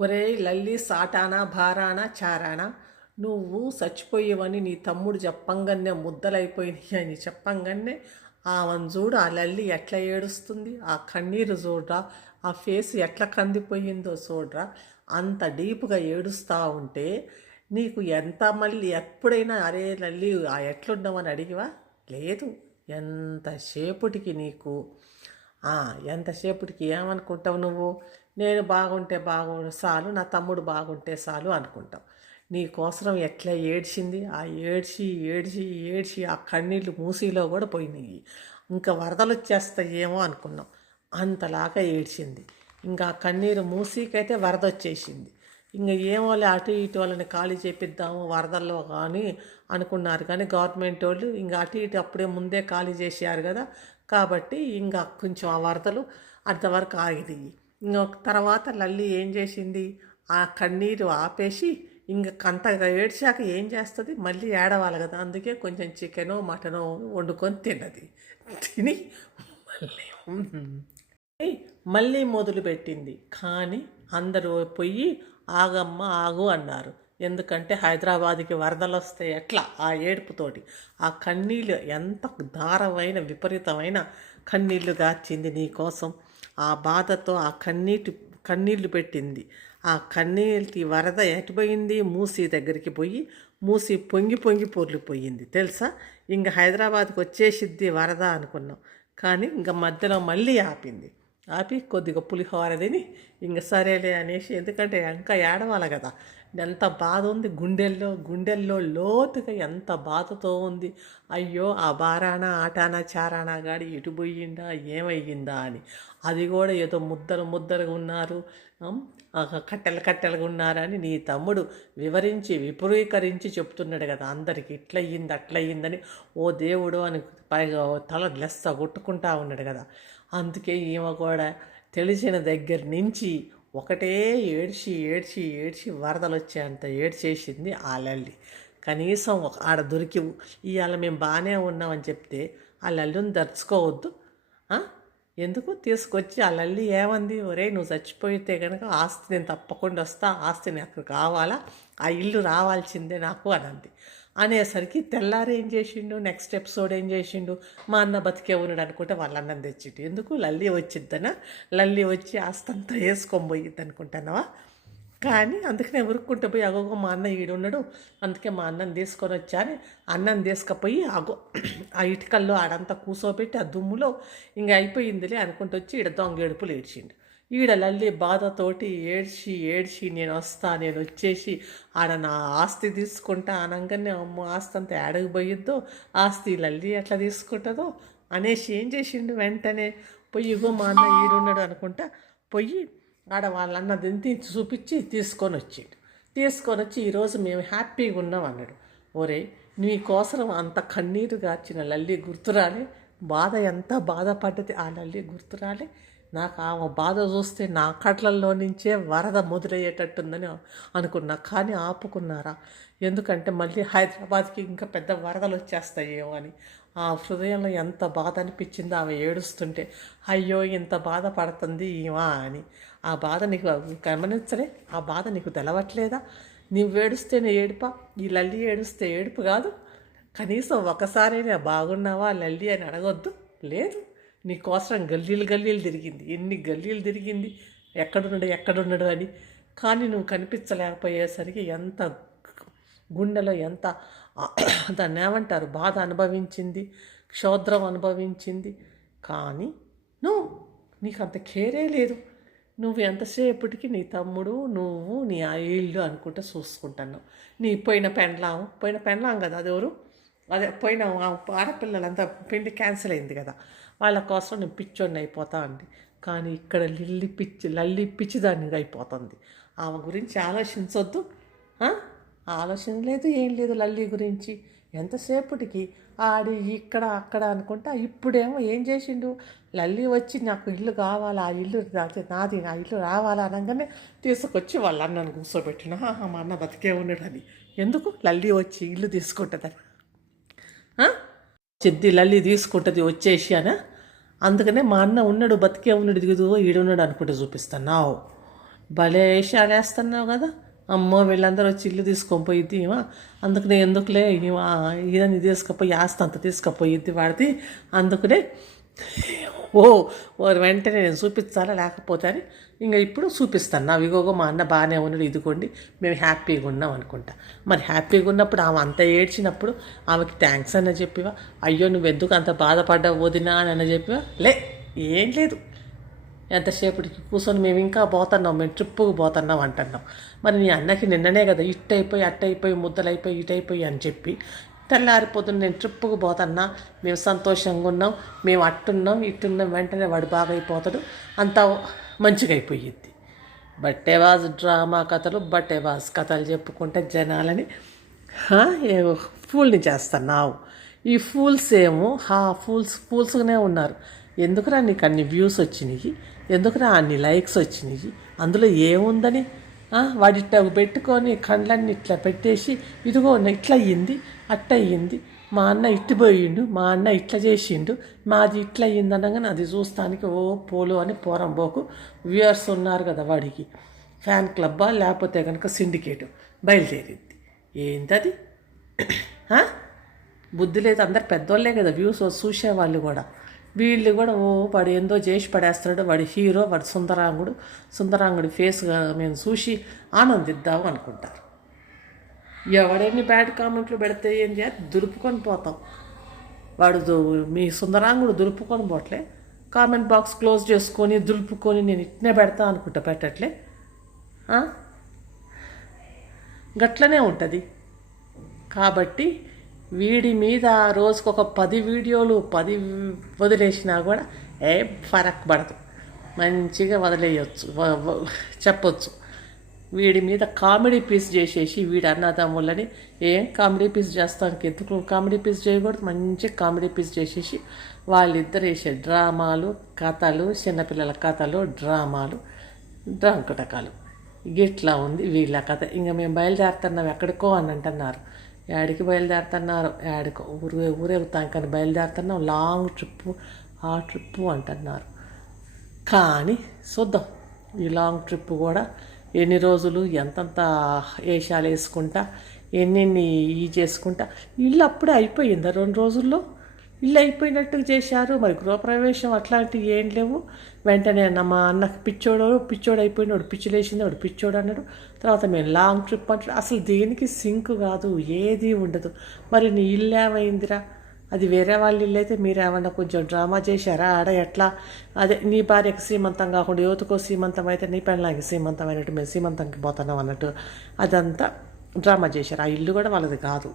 ఒరేయ్ లల్లి సాటానా భారానా చారానా, నువ్వు చచ్చిపోయేవని నీ తమ్ముడు చెప్పంగానే ముద్దలైపోయినాయి అని చెప్పంగానే ఆమెను చూడు, ఆ లల్లి ఎట్లా ఏడుస్తుంది, ఆ కన్నీరు చూడరా, ఆ ఫేస్ ఎట్లా కందిపోయిందో చూడరా. అంత డీప్గా ఏడుస్తూ ఉంటే నీకు ఎంత మళ్ళీ ఎప్పుడైనా అరే లల్లి ఎట్లున్నామని అడిగివా? లేదు. ఎంతసేపటికి నీకు ఎంతసేపటికి ఏమనుకుంటావు నువ్వు? నేను బాగుంటే చాలు, నా తమ్ముడు బాగుంటే చాలు అనుకుంటావు. నీ కోసం ఎట్లా ఏడ్చింది, ఆ ఏడ్చి ఏడ్చి ఏడ్చి ఆ కన్నీళ్ళు మూసీలో కూడా పోయినాయి. ఇంకా వరదలు వచ్చేస్తాయేమో అనుకున్నాం, అంతలాగా ఏడ్చింది. ఇంకా ఆ కన్నీరు మూసీకైతే వరద వచ్చేసింది. ఇంకా ఏమోలే అటు ఇటు వాళ్ళని ఖాళీ చేపిద్దాము వరదల్లో కానీ అనుకున్నారు, కానీ గవర్నమెంట్ వాళ్ళు ఇంకా అటు ఇటు అప్పుడే ముందే ఖాళీ చేశారు కదా, కాబట్టి ఇంకా కొంచెం ఆ వరదలు అంతవరకు ఆగినాయి. ఇంకా తర్వాత లల్లి ఏం చేసింది, ఆ కన్నీరు ఆపేసి ఇంక అంతగా ఏడ్చాక ఏం చేస్తుంది, మళ్ళీ ఏడవాలి కదా, అందుకే కొంచెం చికెనో మటనో వండుకొని తిన్నది. తిని మళ్ళీ మొదలుపెట్టింది. కానీ అందరూ పోయి ఆగమ్మ ఆగు అన్నారు. ఎందుకంటే హైదరాబాద్కి వరదలు వస్తే ఎట్లా ఆ ఏడుపుతోటి ఆ కన్నీళ్ళు ఎంత దారమైన విపరీతమైన కన్నీళ్లు గార్చింది నీకోసం. ఆ బాధతో ఆ కన్నీళ్లు పెట్టింది. ఆ కన్నీళ్ళకి వరద ఎటుపోయింది, మూసీ దగ్గరికి పోయి మూసీ పొంగి పొంగి పొర్లిపోయింది తెలుసా. ఇంక హైదరాబాద్కి వచ్చేసిద్ది వరద అనుకున్నాం, కానీ ఇంక మధ్యలో మళ్ళీ ఆపి కొద్దిగా పులిహోర తిని ఇంక సరేలే అనేసి, ఎందుకంటే ఇంకా ఏడవాలి కదా, ఎంత బాధ ఉంది గుండెల్లో లోతుగా ఎంత బాధతో ఉంది. అయ్యో ఆ బారానా ఆటానా చారానా గాడి ఎటు పోయిందా ఏమయ్యిందా అని. అది కూడా ఏదో ముద్దలుగా ఉన్నారు, కట్టెలుగా ఉన్నారని నీ తమ్ముడు విపురీకరించి చెప్తున్నాడు కదా అందరికి, ఇట్లయ్యింది అట్లయ్యిందని. ఓ దేవుడు అని పైగా తల లెస్స కొట్టుకుంటా ఉన్నాడు కదా. అందుకే ఈమె కూడా తెలిసిన దగ్గర నుంచి ఒకటే ఏడ్చి ఏడ్చి ఏడ్చి వరదలు వచ్చేంత ఏడ్చేసింది ఆ లల్లి. కనీసం ఆడ దొరికి ఇవాళ మేము బాగానే ఉన్నామని చెప్తే ఆ లల్లిని దర్చుకోవద్దు. ఎందుకు తీసుకొచ్చి ఆ లల్లి ఏమంది, ఒరే నువ్వు చచ్చిపోయితే కనుక ఆస్తి నేను తప్పకుండా వస్తా, ఆస్తి నాకు కావాలా, ఆ ఇల్లు రావాల్సిందే నాకు అని అంది. అనేసరికి తెల్లారి ఏం చేసిండు, నెక్స్ట్ ఎపిసోడ్ ఏం చేసిండు, మా అన్న బతికే ఉన్నాడు అనుకుంటే వాళ్ళ అన్నం తెచ్చిట్టు. ఎందుకు లల్లి వచ్చిద్దనా, లల్లి వచ్చి ఆస్తంతా వేసుకొని పోయిద్ది అనుకుంటున్నావా? కానీ అందుకనే ఉరుక్కుంటూ పోయి అగోగో మా అన్న ఈడున్నాడు, అందుకే మా అన్నం తీసుకొని వచ్చాను, అన్నం తీసుకుపోయి ఆ ఇటుకల్లో ఆడంతా కూసోబెట్టి ఆ దుమ్ములో ఇంకా అయిపోయిందిలే అనుకుంటూ వచ్చి ఈడ దొంగ ఏడుపులు ఏడ్చిండు. ఈడ లల్లి బాధతోటి ఏడ్చి ఏడ్చి నేను వచ్చేసి ఆడ నా ఆస్తి తీసుకుంటా అనగానే అమ్మో ఆస్తి అంతా ఏడకపోయిద్దో, ఆస్తి లల్లి ఎట్లా తీసుకుంటుందో అనేసి ఏం చేసిండు, వెంటనే పొయ్యి ఇగో మా అన్న ఈడున్నాడు అనుకుంటా పొయ్యి ఆడ వాళ్ళన్న దింటి చూపించి తీసుకొని వచ్చి ఈరోజు మేము హ్యాపీగా ఉన్నాం అన్నాడు. ఒరే నీకోసం అంత కన్నీరు గార్చిన లల్లి గుర్తురాలే, బాధ ఎంత బాధపడ్డది ఆ లల్లి గుర్తురాలే. నాకు ఆ బాధ చూస్తే నా కట్లల్లో నుంచే వరద మొదలయ్యేటట్టుందని అనుకున్నా, కానీ ఆపుకున్నారా? ఎందుకంటే మళ్ళీ హైదరాబాద్కి ఇంకా పెద్ద వరదలు వచ్చేస్తాయేమో అని. ఆ హృదయంలో ఎంత బాధ అనిపించిందో ఆమె ఏడుస్తుంటే, అయ్యో ఇంత బాధపడుతుంది ఈమా అని. ఆ బాధ నీకు గమనించలే, ఆ బాధ నీకు తెలవట్లేదా? నీవు ఏడుస్తేనే ఏడుపా, ఈ లల్లి ఏడుస్తే ఏడుపు కాదు. కనీసం ఒకసారైనా బాగున్నావా లల్లి అని అడగొద్దు. లేదు, నీకోసం గల్లీలు తిరిగింది, ఎన్ని గల్లీలు తిరిగింది, ఎక్కడున్నాడు అని. కానీ నువ్వు కనిపించలేకపోయేసరికి ఎంత గుండెలో ఎంత దాన్ని ఏమంటారు బాధ అనుభవించింది, క్షోద్రం అనుభవించింది. కానీ నీకు అంత కేరే లేదు. నువ్వు ఎంతసేపటికి నీ తమ్ముడు నువ్వు నీ ఆ ఇల్లు అనుకుంటూ చూసుకుంటున్నావు. నీ పోయిన పెండ్లాం కదా, అది ఎవరు అదే పోయిన ఆడపిల్లలంతా పెళ్లి క్యాన్సిల్ అయింది కదా, వాళ్ళ కోసం నేను పిచ్చోడిని అయిపోతా అండి. కానీ ఇక్కడ లల్లి పిచ్చిదాన్ని అయిపోతుంది. ఆమె గురించి ఆలోచించొద్దు. ఆలోచన లేదు ఏం లేదు లల్లి గురించి. ఎంతసేపటికి ఆడి ఇక్కడ అక్కడ అనుకుంటా. ఇప్పుడేమో ఏం చేసిండు, లల్లి వచ్చి నాకు ఇల్లు కావాలా, ఆ ఇల్లు నాది, ఆ ఇల్లు రావాలా అనగానే తీసుకొచ్చి వాళ్ళ అన్నను కూర్చోబెట్టిన. మా అన్న బతికే ఉన్నాడు అని. ఎందుకు లల్లి వచ్చి ఇల్లు తీసుకుంటుందని సిద్ధి లల్లి తీసుకుంటుంది వచ్చేసి అని. అందుకనే మా అన్న ఉన్నాడు బతికే ఉన్నాడు, దిగుదు ఈడున్నాడు అనుకుంటే చూపిస్తున్నావు. భలే వేషాలు వేస్తున్నావు కదా, అమ్మో వీళ్ళందరూ వచ్చి ఇల్లు తీసుకొని పోయిద్ది ఏమా, అందుకనే ఎందుకులే ఇదని తీసుకుపోయి ఆస్తి అంత తీసుకుపోయిద్ది వాడిది, అందుకనే ఓ వెంటనే నేను చూపించాలా లేకపోతే అని ఇంకా ఇప్పుడు చూపిస్తాను. నా ఇగోగో మా అన్న బాగానే ఉన్నాడు, ఇదిగోండి మేము హ్యాపీగా ఉన్నాం అనుకుంటా. మరి హ్యాపీగా ఉన్నప్పుడు ఆమె అంత ఏడ్చినప్పుడు ఆమెకి థ్యాంక్స్ అన్న చెప్పివా, అయ్యో నువ్వు ఎందుకు అంత బాధపడ్డావు వదినా అని అన్న చెప్పివా? ఏం లేదు, ఎంతసేపటికి కూర్చొని మేము ఇంకా పోతున్నాం, మేము ట్రిప్పుకు పోతున్నాం అంటున్నాం. మరి నీ అన్నకి నిన్ననే కదా ఇట్టయిపోయి అట్టయిపోయి ముద్దలైపోయి ఇటైపోయి అని చెప్పి తెల్లారిపోతుంది నేను ట్రిప్పుకు పోతున్నా, మేము సంతోషంగా ఉన్నాం, మేము అట్టున్నాం ఇట్టున్నాం, వెంటనే వాడు బాగా అయిపోతాడు, అంతా మంచిగా అయిపోయిద్ది. బట్టేవాజ్ డ్రామా కథలు బట్టేవాజ్ కథలు చెప్పుకుంటే జనాలని ఫూల్ని చేస్తున్నావు. ఈ ఫూల్స్ ఏమో ఫూల్స్గానే ఉన్నారు. ఎందుకురా నీకు అన్ని వ్యూస్ వచ్చినాయి, ఎందుకురా అన్ని లైక్స్ వచ్చినాయి, అందులో ఏముందని వాడి ఇట్లా పెట్టుకొని కళ్ళన్ని ఇట్లా పెట్టేసి ఇదిగో ఇట్లా అయ్యింది అట్ట అయ్యింది, మా అన్న ఇట్టిపోయిండు, మా అన్న ఇట్లా చేసిండు, మాది ఇట్లా అయ్యింది అనగానే అది చూస్తానికి ఓ పోలు అని పోరంబోకు వ్యూయర్స్ ఉన్నారు కదా, వాడికి ఫ్యాన్ క్లబ్బా లేకపోతే కనుక సిండికేటు బయలుదేరింది. ఏంటది? బుద్ధి లేదు, అందరు పెద్దోళ్ళే కదా వ్యూస్ చూసేవాళ్ళు కూడా. వీళ్ళు కూడా వాడు ఏందో చేసి పడేస్తాడు, వాడి హీరో, వాడు సుందరాంగుడి ఫేస్గా మేము చూసి ఆనందిద్దాము అనుకుంటారు. ఎవడెన్ని బ్యాడ్ కామెంట్లు పెడితే ఏం చేయాలి, దులుపుకొని పోతాం. వాడు మీ సుందరాంగుడు దులుపుకొని పోట్లే, కామెంట్ బాక్స్ క్లోజ్ చేసుకొని దులుపుకొని నేను ఇట్నే పెడతా అనుకుంటా, పెట్టట్లే. గట్లనే ఉంటుంది. కాబట్టి వీడి మీద రోజుకు ఒక 10 వీడియోలు 10 వదిలేసినా కూడా ఫరక్ పడదు, మంచిగా వదిలేయచ్చు, చెప్పొచ్చు. వీడి మీద కామెడీ పీస్ చేసేసి వీడి అన్నదమ్ములని కామెడీ పీస్ చేస్తానికి ఎందుకు కామెడీ పీస్ చేయకూడదు, మంచి కామెడీ పీస్ చేసేసి వాళ్ళిద్దరు వేసే డ్రామాలు కథలు, చిన్నపిల్లల కథలు డ్రామాలు డ్రంకుటకాలు గిట్లా ఉంది వీళ్ళ కథ. ఇంకా మేము బయలుదేరుతున్నాం ఎక్కడికో అని అంటున్నారు. యాడికి బయలుదేరుతున్నారు, యాడికో ఊరేగుతానికని బయలుదేరుతున్నాం, లాంగ్ ట్రిప్పు ఆ ట్రిప్పు అంటున్నారు. కానీ చూద్దాం ఈ లాంగ్ ట్రిప్ కూడా ఎన్ని రోజులు ఎంతంత వేషాలు వేసుకుంటా ఎన్నెన్ని చేసుకుంటా. ఇల్లు అప్పుడే అయిపోయిందా 2 రోజుల్లో? ఇల్లు అయిపోయినట్టుగా చేశారు. మరి గృహప్రవేశం అట్లాంటివి ఏం లేవు. వెంటనే మా అన్నకు పిచ్చోడు అయిపోయింది, వాడు పిచ్చిలేసింది, వాడు పిచ్చోడు అన్నాడు. తర్వాత మేము లాంగ్ ట్రిప్ అంటాడు. అసలు దేనికి సింక్ కాదు, ఏది ఉండదు. మరి నీ ఇల్లు ఏమైందిరా? అది వేరే వాళ్ళ ఇల్లు అయితే మీరేమన్నా కొంచెం డ్రామా చేశారా ఆడ? ఎట్లా అదే నీ భార్యకు సీమంతం కాకుండా యువతకో సీమంతం అయితే నీ పెళ్ళానికి సీమంతం అయినట్టు మేము సీమంతంకి పోతున్నాం అన్నట్టు అదంతా డ్రామా చేశారు. ఆ ఇల్లు కూడా వాళ్ళది కాదు.